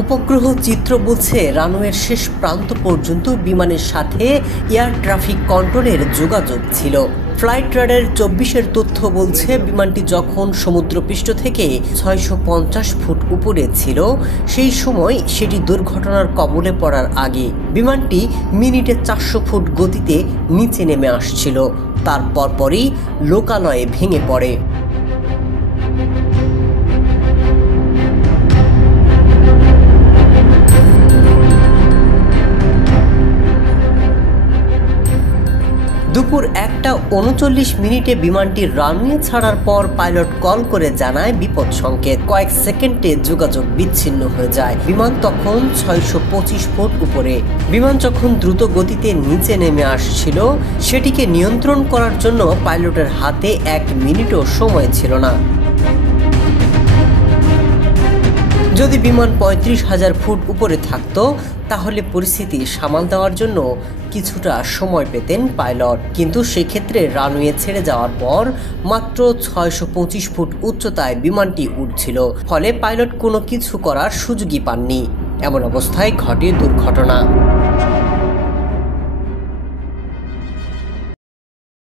উপগ্রহ চিত্র বলছে রানওয়ের শেষ প্রান্ত পর্যন্ত বিমানের সাথে এয়ার ট্রাফিক কন্ট্রোলের যোগাযোগ ছিল। ফ্লাইট রাডার 24-এর তথ্য বলছে বিমানটি যখন সমুদ্রপৃষ্ঠ থেকে 650 ফুট উপরে ছিল সেই সময় সেটি দুর্ঘটনার কবলে পড়ার আগে বিমানটি মিনিটে 400 ফুট গতিতে নিচে নেমে আসছিল। তার পরপরই লোকালয়ে ভেঙে পড়ে। দুপুর 1:39 বিমানটি রানওয়ে ছাড়ার পর পাইলট কল করে জানায় বিপদ সংকেত। কয়েক সেকেন্ডে যোগাযোগ বিচ্ছিন্ন হয়ে যায়। বিমান তখন 625 ফুট উপরে। বিমান যখন দ্রুত গতিতে নিচে নেমে আসছিল সেটিকে নিয়ন্ত্রণ করার জন্য পাইলটের হাতে 1 মিনিটও সময় ছিল না। যদি বিমান 35,000 ফুট উপরে থাকতো তাহলে পরিস্থিতি সামাল দেওয়ার জন্য কিছুটা সময় পেতেন পাইলট, কিন্তু সেক্ষেত্রে রানওয়ে ছেড়ে যাওয়ার পর মাত্র 625 ফুট উচ্চতায় বিমানটি উঠছিল, ফলে পাইলট কোনো কিছু করার সুযোগই পাননি। এমন অবস্থায় ঘটে দুর্ঘটনা।